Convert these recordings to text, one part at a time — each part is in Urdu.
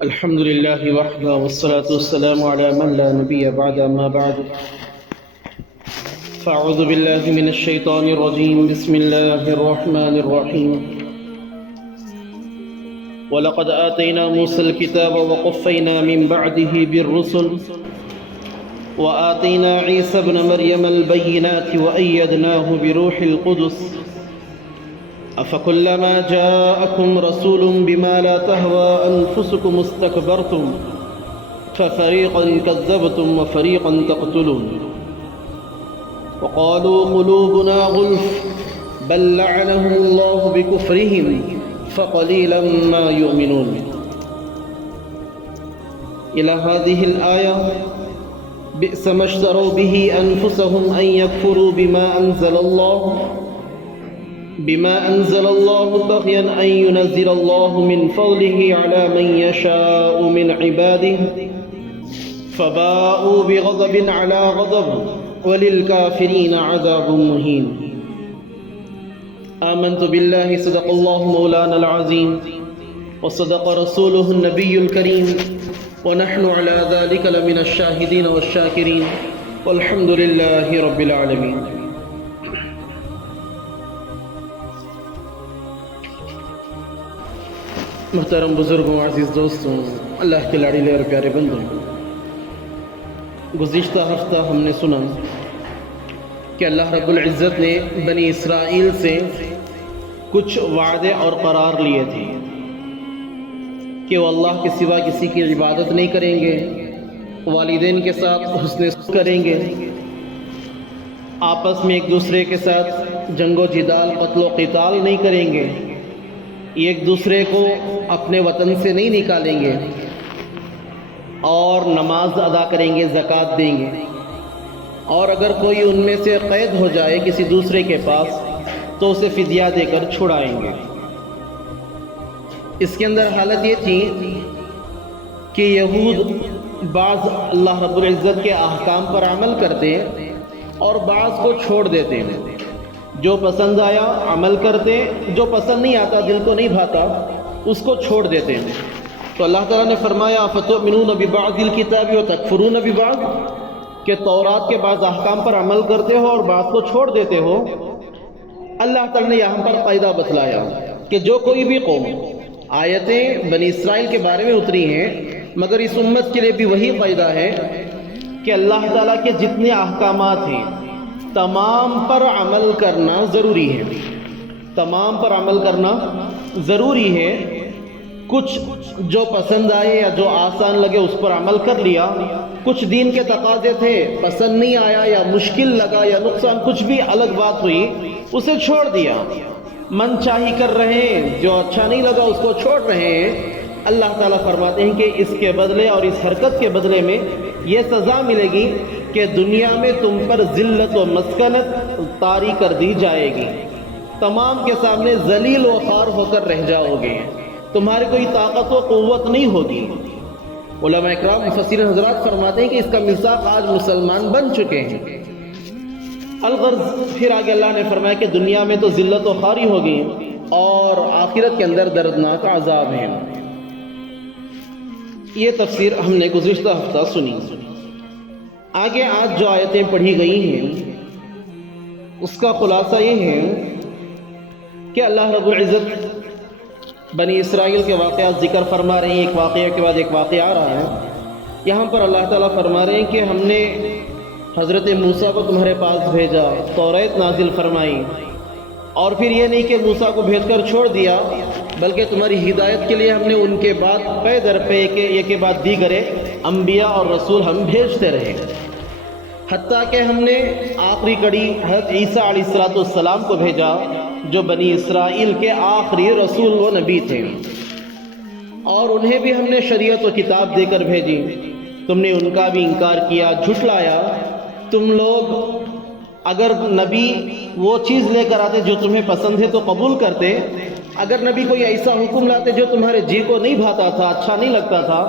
الحمد لله وحده والصلاة والسلام على من لا نبي بعد ما بعد فأعوذ بالله من الشيطان الرجيم بسم الله الرحمن الرحيم ولقد آتينا موسى الكتاب وقفينا من بعده بالرسل وآتينا عيسى ابن مريم البينات وأيدناه بروح القدس أفكلما جاءكم رسول بما لا تهوى أنفسكم استكبرتم ففريقا كذبتم وفريقا تقتلون وقالوا قلوبنا غلف بل لعنهم الله بكفرهم فقليلا ما يؤمنون. إلى هذه الآية بئس ما اشتروا به أنفسهم أن يكفروا بما أنزل الله بغيا أن ينزل الله من فضله على من يشاء من عباده فباءوا بغضب على غضب وللكافرين عذاب مهين. آمنت بالله صدق الله مولانا العظيم وصدق رسوله النبي الكريم ونحن على ذلك لمن الشاهدين والشاكرين والحمد لله رب العالمين. محترم بزرگوں، عزیز دوستوں، اللہ کے لاڈلے اور پیارے بندوں، گزشتہ ہفتہ ہم نے سنا کہ اللہ رب العزت نے بنی اسرائیل سے کچھ وعدے اور قرار لیے تھے کہ وہ اللہ کے سوا کسی کی عبادت نہیں کریں گے، والدین کے ساتھ حسن سلوک کریں گے، آپس میں ایک دوسرے کے ساتھ جنگ و جدال، قتل و قتال نہیں کریں گے، ایک دوسرے کو اپنے وطن سے نہیں نکالیں گے، اور نماز ادا کریں گے، زکوٰۃ دیں گے، اور اگر کوئی ان میں سے قید ہو جائے کسی دوسرے کے پاس تو اسے فدیہ دے کر چھڑائیں گے۔ اس کے اندر حالت یہ تھی کہ یہود بعض اللہ رب العزت کے احکام پر عمل کرتے اور بعض کو چھوڑ دیتے ہیں، جو پسند آیا عمل کرتے، جو پسند نہیں آتا، دل کو نہیں بھاتا، اس کو چھوڑ دیتے ہیں۔ تو اللہ تعالیٰ نے فرمایا فَتُؤْمِنُونَ بِبَعْضِ الْكِتَابِ وَتَكْفُرُونَ بِبَعْضٍ، کہ تورات کے بعض احکام پر عمل کرتے ہو اور بعض کو چھوڑ دیتے ہو۔ اللہ تعالیٰ نے یہاں پر قاعدہ بتلایا کہ جو کوئی بھی قوم، آیتیں بنی اسرائیل کے بارے میں اتری ہیں، مگر اس امت کے لیے بھی وہی قاعدہ ہے کہ اللہ تعالیٰ کے جتنے احکامات ہیں تمام پر عمل کرنا ضروری ہے، تمام پر عمل کرنا ضروری ہے۔ کچھ جو پسند آئے یا جو آسان لگے اس پر عمل کر لیا، کچھ دین کے تقاضے تھے پسند نہیں آیا یا مشکل لگا یا نقصان کچھ بھی الگ بات ہوئی، اسے چھوڑ دیا، من چاہی کر رہے ہیں، جو اچھا نہیں لگا اس کو چھوڑ رہے ہیں۔ اللہ تعالیٰ فرماتے ہیں کہ اس کے بدلے اور اس حرکت کے بدلے میں یہ سزا ملے گی کہ دنیا میں تم پر ذلت و مسکنت طاری کر دی جائے گی، تمام کے سامنے ذلیل و خوار ہو کر رہ جاؤ گے، تمہاری کوئی طاقت و قوت نہیں ہوگی۔ علماء اکرام مفسرین حضرات فرماتے ہیں کہ اس کا مصداق آج مسلمان بن چکے ہیں۔ الغرض پھر آگے اللہ نے فرمایا کہ دنیا میں تو ذلت و خواری ہوگی اور آخرت کے اندر دردناک عذاب ہے۔ یہ تفسیر ہم نے گزشتہ ہفتہ سنی۔ آگے آج جو آیتیں پڑھی گئی ہیں اس کا خلاصہ یہ ہے کہ اللہ رب العزت بنی اسرائیل کے واقعات ذکر فرما رہے ہیں، ایک واقعہ کے بعد ایک واقعہ آ رہا ہے۔ یہاں پر اللہ تعالیٰ فرما رہے ہیں کہ ہم نے حضرت موسیٰ کو تمہارے پاس بھیجا، توریت نازل فرمائی، اور پھر یہ نہیں کہ موسیٰ کو بھیج کر چھوڑ دیا، بلکہ تمہاری ہدایت کے لیے ہم نے ان کے بعد پے در پے ایک کے بعد دیگرے انبیاء اور رسول ہم بھیجتے رہے، حتیٰ کہ ہم نے آخری کڑی حضرت عیسیٰ علیہ السلام کو بھیجا جو بنی اسرائیل کے آخری رسول و نبی تھے، اور انہیں بھی ہم نے شریعت و کتاب دے کر بھیجی۔ تم نے ان کا بھی انکار کیا، جھٹلایا۔ تم لوگ اگر نبی وہ چیز لے کر آتے جو تمہیں پسند ہے تو قبول کرتے، اگر نبی کوئی ایسا حکم لاتے جو تمہارے جی کو نہیں بھاتا تھا، اچھا نہیں لگتا تھا،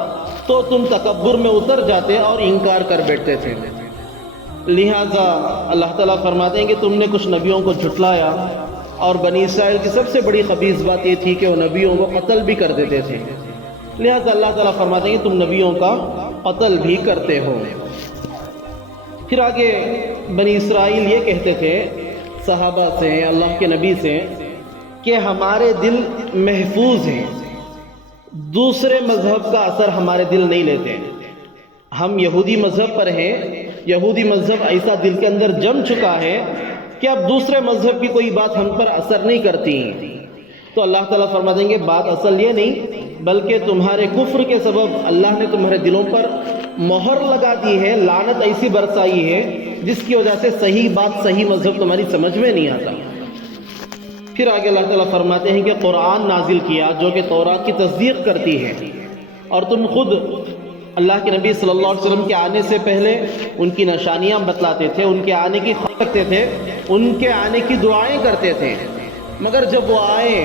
تو تم تکبر میں اتر جاتے اور انکار کر بیٹھتے تھے۔ لہٰذا اللہ تعالیٰ فرماتے ہیں کہ تم نے کچھ نبیوں کو جھٹلایا اور بنی اسرائیل کی سب سے بڑی خبیث بات یہ تھی کہ وہ نبیوں کو قتل بھی کر دیتے تھے، لہذا اللہ تعالیٰ فرماتے ہیں کہ تم نبیوں کا قتل بھی کرتے ہو۔ پھر آگے بنی اسرائیل یہ کہتے تھے صحابہ سے، اللہ کے نبی سے، کہ ہمارے دل محفوظ ہیں، دوسرے مذہب کا اثر ہمارے دل نہیں لیتے، ہم یہودی مذہب پر ہیں، یہودی مذہب ایسا دل کے اندر جم چکا ہے کہ اب دوسرے مذہب کی کوئی بات ہم پر اثر نہیں کرتی۔ تو اللہ تعالیٰ فرما دیں گے بات اصل یہ نہیں، بلکہ تمہارے کفر کے سبب اللہ نے تمہارے دلوں پر مہر لگا دی ہے، لعنت ایسی برسائی ہے جس کی وجہ سے صحیح بات، صحیح مذہب تمہاری سمجھ میں نہیں آتا۔ پھر آگے اللہ تعالیٰ فرماتے ہیں کہ قرآن نازل کیا جو کہ تورات کی تصدیق کرتی ہے، اور تم خود اللہ کے نبی صلی اللہ علیہ وسلم کے آنے سے پہلے ان کی نشانیاں بتلاتے تھے، ان کے آنے کی خبر رکھتے تھے، ان کے آنے کی دعائیں کرتے تھے، مگر جب وہ آئے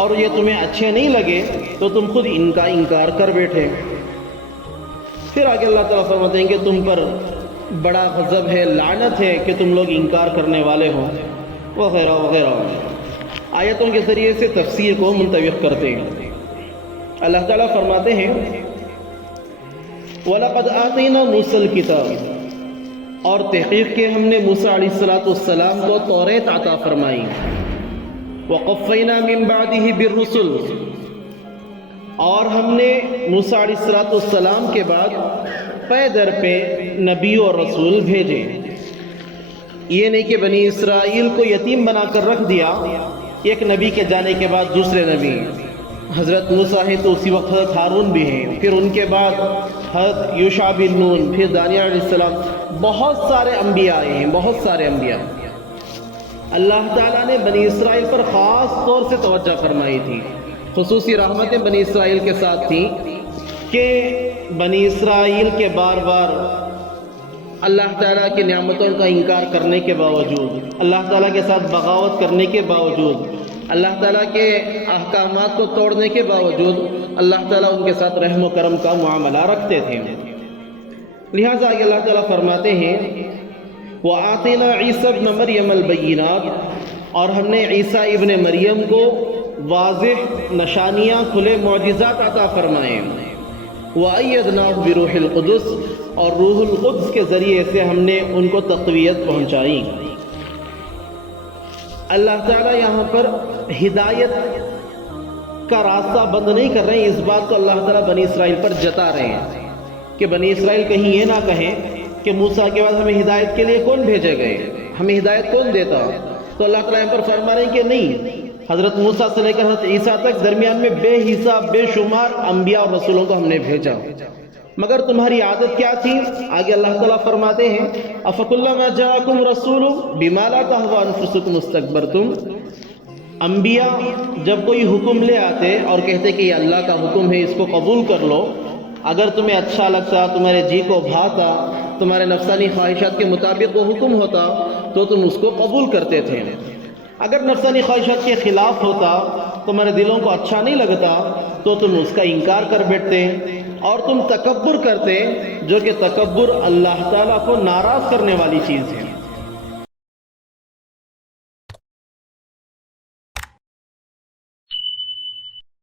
اور یہ تمہیں اچھے نہیں لگے تو تم خود ان کا انکار کر بیٹھے۔ پھر آگے اللہ تعالیٰ فرماتے ہیں کہ تم پر بڑا غضب ہے، لعنت ہے کہ تم لوگ انکار کرنے والے ہو، وغیرہ وغیرہ، آیتوں کے ذریعے سے تفسیر کو منطبق کرتے ہیں۔ اللہ تعالیٰ فرماتے ہیں وَلَقَدْ آتَيْنَا مُوسَى الْكِتَابَ، اور تحقیق کے ہم نے موسیٰ علیہ السلام کو توریت عطا فرمائی، وَقَفَّيْنَا مِن بَعْدِهِ بِالرُّسُلِ، اور ہم نے موسیٰ علیہ السلام کے بعد پے در پہ نبی اور رسول بھیجے۔ یہ نہیں کہ بنی اسرائیل کو یتیم بنا کر رکھ دیا، ایک نبی کے جانے کے بعد دوسرے نبی، حضرت موسیٰ ہے تو اسی وقت حضرت ہارون بھی ہیں، پھر ان کے بعد حضرت یوشع بن نون، پھر دانیہ علیہ السلام، بہت سارے انبیاء آئے ہیں، بہت سارے انبیاء۔ اللہ تعالیٰ نے بنی اسرائیل پر خاص طور سے توجہ فرمائی تھی، خصوصی رحمتیں بنی اسرائیل کے ساتھ تھیں کہ بنی اسرائیل کے بار بار اللہ تعالیٰ کی نعمتوں کا انکار کرنے کے باوجود، اللہ تعالیٰ کے ساتھ بغاوت کرنے کے باوجود، اللہ تعالیٰ کے احکامات کو توڑنے کے باوجود اللہ تعالیٰ ان کے ساتھ رحم و کرم کا معاملہ رکھتے تھے۔ لہٰذا اللہ تعالیٰ فرماتے ہیں وَآتَيْنَا عِيسَى ابْنَ مَرْيَمَ الْبَيِّنَاتِ، اور ہم نے عیسیٰ ابن مریم کو واضح نشانیاں، کھلے معجزات عطا فرمائے، وَأَيَّدْنَاهُ بِرُوحِ الْقُدُسِ، اور روح القدس کے ذریعے سے ہم نے ان کو تقویت پہنچائی۔ اللہ تعالیٰ یہاں پر ہدایت کا راستہ بند نہیں کر رہے ہیں، اس بات کو اللہ تعالیٰ بنی اسرائیل پر جتا رہے ہیں کہ بنی اسرائیل کہیں یہ نہ کہیں کہ موسیٰ کے بعد ہمیں ہدایت کے لیے کون بھیجے گئے، ہمیں ہدایت کون دیتا؟ تو اللہ تعالیٰ یہاں پر فرما رہے ہیں کہ نہیں، حضرت موسیٰ سے لے کر حضرت عیسیٰ تک درمیان میں بے حساب بے شمار انبیاء اور رسولوں کو ہم نے بھیجا، مگر تمہاری عادت کیا تھی؟ آگے اللہ تعالیٰ فرماتے ہیں أَفَكُلَّمَا جَاءَكُمْ رَسُولٌ بِمَا لَا تَهْوَىٰ أَنفُسُكُمُ اسْتَكْبَرْتُمْ، انبیاء جب کوئی حکم لے آتے اور کہتے کہ یہ اللہ کا حکم ہے، اس کو قبول کر لو، اگر تمہیں اچھا لگتا، تمہارے جی کو بھاتا، تمہارے نفسانی خواہشات کے مطابق وہ حکم ہوتا تو تم اس کو قبول کرتے تھے، اگر نفسانی خواہشات کے خلاف ہوتا، تمہارے دلوں کو اچھا نہیں لگتا تو تم اس کا انکار کر بیٹھتے، اور تم تکبر کرتے، جو کہ تکبر اللہ تعالیٰ کو ناراض کرنے والی چیز ہے۔